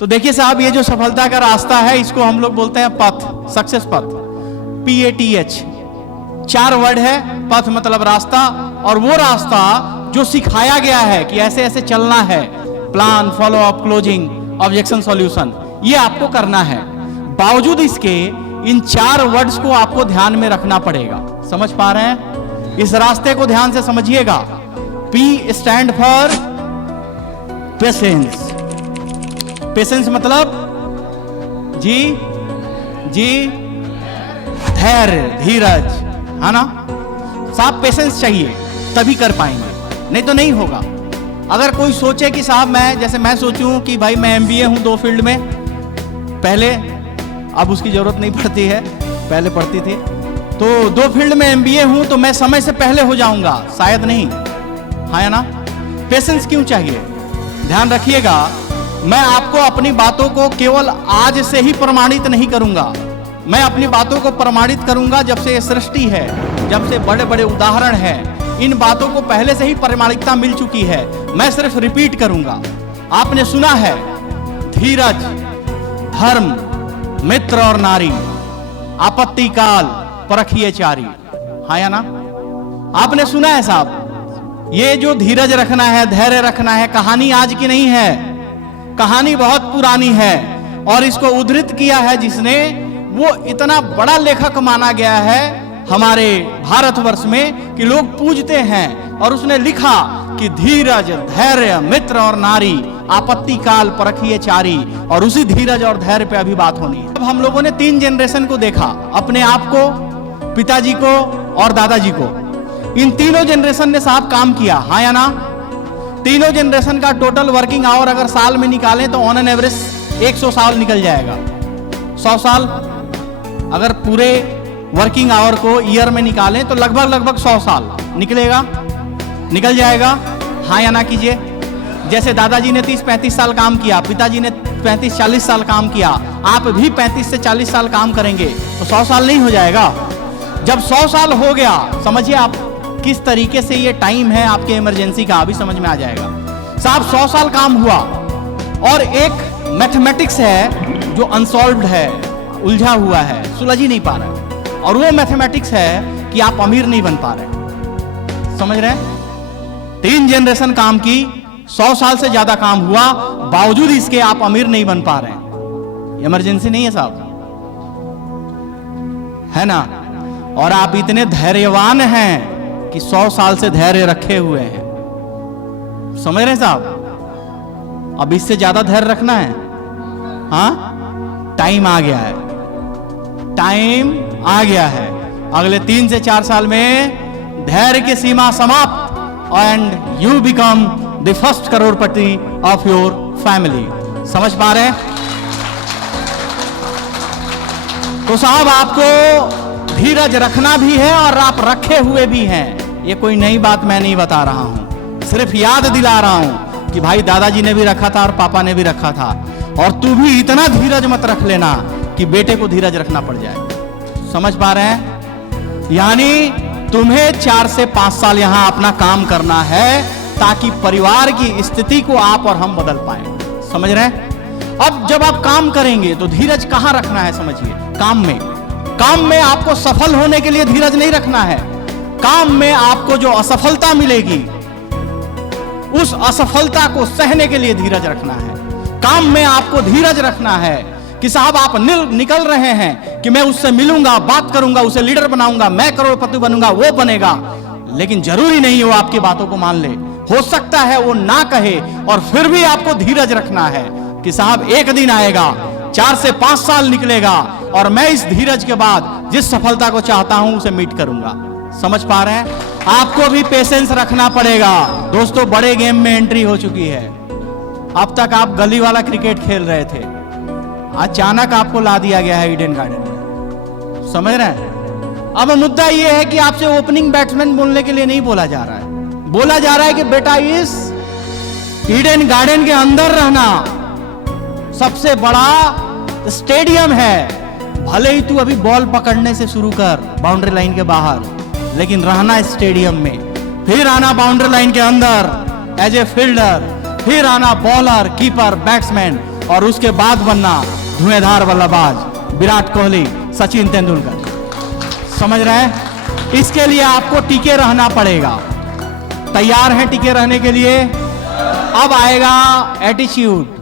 तो देखिए साहब, ये जो सफलता का रास्ता है इसको हम लोग बोलते हैं पथ, सक्सेस पथ, PATH। 4 वर्ड है। पथ मतलब रास्ता, और वो रास्ता जो सिखाया गया है कि ऐसे ऐसे चलना है, plan, follow up, closing, objection, solution, ये आपको करना है। बावजूद इसके इन 4 वर्ड्स को आपको ध्यान में रखना पड़ेगा। समझ पा रहे हैं? इस रास्ते को ध्यान से समझिएगा। P stand for patience. Patience मतलब धैर्य, धीरज, है ना साहब? पेशेंस चाहिए तभी कर पाएंगे, नहीं तो नहीं होगा। अगर कोई सोचे कि साहब मैं सोचूं कि भाई मैं MBA हूं 2 फील्ड में, पहले, अब उसकी जरूरत नहीं पड़ती है, पहले पड़ती थी, तो 2 फील्ड में MBA हूं तो मैं समय से पहले हो जाऊंगा, शायद नहीं, है ना? पेशेंस क्यों चाहिए? ध्यान रखिएगा, मैं आपको अपनी बातों को केवल आज से ही प्रमाणित नहीं करूंगा, मैं अपनी बातों को प्रमाणित करूंगा जब से ये सृष्टि है, जब से बड़े बड़े उदाहरण हैं। इन बातों को पहले से ही प्रमाणिकता मिल चुकी है, मैं सिर्फ रिपीट करूंगा। आपने सुना है धीरज, धर्म, मित्र और नारी, आपत्ति काल परखिए चारी, हाँ या ना? आपने सुना है साहब? ये जो धीरज रखना है, धैर्य रखना है, कहानी आज की नहीं है, कहानी बहुत पुरानी है। और इसको उद्धृत किया है जिसने, वो इतना बड़ा लेखक माना गया है हमारे भारतवर्ष में कि लोग पूजते हैं। और उसने लिखा कि धीरज, धैर्य, मित्र और नारी, आपत्ति काल परखिए चारी। और उसी धीरज और धैर्य पे अभी बात होनी है। अब हम लोगों ने 3 जनरेशन को देखा, अपने आप को, पिताजी को और दादाजी को। इन तीनों जनरेशन ने साहब काम किया, हाँ या ना? तीनों जनरेशन का टोटल वर्किंग आवर अगर साल में निकालें तो ऑन एन एवरेज 100 साल निकल जाएगा। 100 साल अगर पूरे वर्किंग आवर को ईयर में निकालें तो लगभग 100 साल निकलेगा, निकल जाएगा, हाँ या ना कीजिए? जैसे दादाजी ने 30-35 साल काम किया, पिताजी ने 35-40 साल काम किया, आप भी 35 से 40 साल काम करेंगे तो 100 साल नहीं हो जाएगा? जब 100 साल हो गया, समझिए आप किस तरीके से ये टाइम है आपके इमरजेंसी का, अभी समझ में आ जाएगा साहब। 100 साल काम हुआ और एक मैथमेटिक्स है जो अनसॉल्व्ड है, उलझा हुआ है, सुलझ ही नहीं पा रहा है, और वो मैथमेटिक्स है कि आप अमीर नहीं बन पा रहे। समझ रहे हैं? 3 जनरेशन काम की, 100 साल से ज्यादा काम हुआ, बावजूद इसके आप अमीर नहीं बन पा रहे हैं। इमरजेंसी नहीं है साहब, है ना? और आप इतने धैर्यवान हैं कि 100 साल से धैर्य रखे हुए हैं। समझ रहे हैं साहब? अब इससे ज्यादा धैर्य रखना है? हाँ, टाइम आ गया है, टाइम आ गया है। अगले 3 से 4 साल में धैर्य की सीमा समाप्त, and you become the first Crorepati of your family. समझ पा रहे हैं? तो साहब आपको धीरज रखना भी है और आप रखे हुए भी हैं। ये कोई नई बात मैं नहीं बता रहा हूं, सिर्फ याद दिला रहा हूं कि भाई दादाजी ने भी रखा था और पापा ने भी रखा था। और तू भी इतना धीरज मत रख लेना कि बेटे को धीरज रखना पड़ जाए। समझ पा रहे हैं? यानी तुम्हें 4 से 5 साल यहां अपना काम करना है ताकि परिवार की स्थिति को आप और हम बदल पाए। समझ रहे हैं? अब जब आप काम करेंगे तो धीरज कहां रखना है? समझिए, काम में। काम में आपको सफल होने के लिए धीरज नहीं रखना है। काम में आपको जो असफलता मिलेगी उस असफलता को सहने के लिए धीरज रखना है। काम में आपको धीरज रखना है कि साहब आप निकल रहे हैं कि मैं उससे मिलूंगा, बात करूंगा, उसे लीडर बनाऊंगा, मैं करोड़पति बनूंगा, वो बनेगा। लेकिन जरूरी नहीं वो आपकी बातों को मान ले, हो सकता है वो ना कहे, और फिर भी आपको धीरज रखना है कि साहब एक दिन आएगा, 4 से 5 साल निकलेगा और मैं इस धीरज के बाद जिस सफलता को चाहता हूं उसे मीट करूंगा। समझ पा रहे हैं? आपको भी पेशेंस रखना पड़ेगा। दोस्तों, बड़े गेम में एंट्री हो चुकी है। अब तक आप गली वाला क्रिकेट खेल रहे थे, अचानक आपको ला दिया गया है ईडन गार्डन में। समझ रहे हैं? अब मुद्दा यह है कि आपसे ओपनिंग बैट्समैन बोलने के लिए नहीं बोला जा रहा है, बोला जा रहा है कि बेटा इस ईडन गार्डन के अंदर रहना, सबसे बड़ा स्टेडियम है। भले ही तू अभी बॉल पकड़ने से शुरू कर बाउंड्री लाइन के बाहर, लेकिन रहना स्टेडियम में, फिर आना बाउंड्री लाइन के अंदर एज ए फील्डर, फिर आना बॉलर, कीपर, बैट्समैन, और उसके बाद बनना धुएंधार बल्लेबाज विराट कोहली, सचिन तेंदुलकर। समझ रहे हैं? इसके लिए आपको टिके रहना पड़ेगा। तैयार हैं टिके रहने के लिए? अब आएगा एटीट्यूड।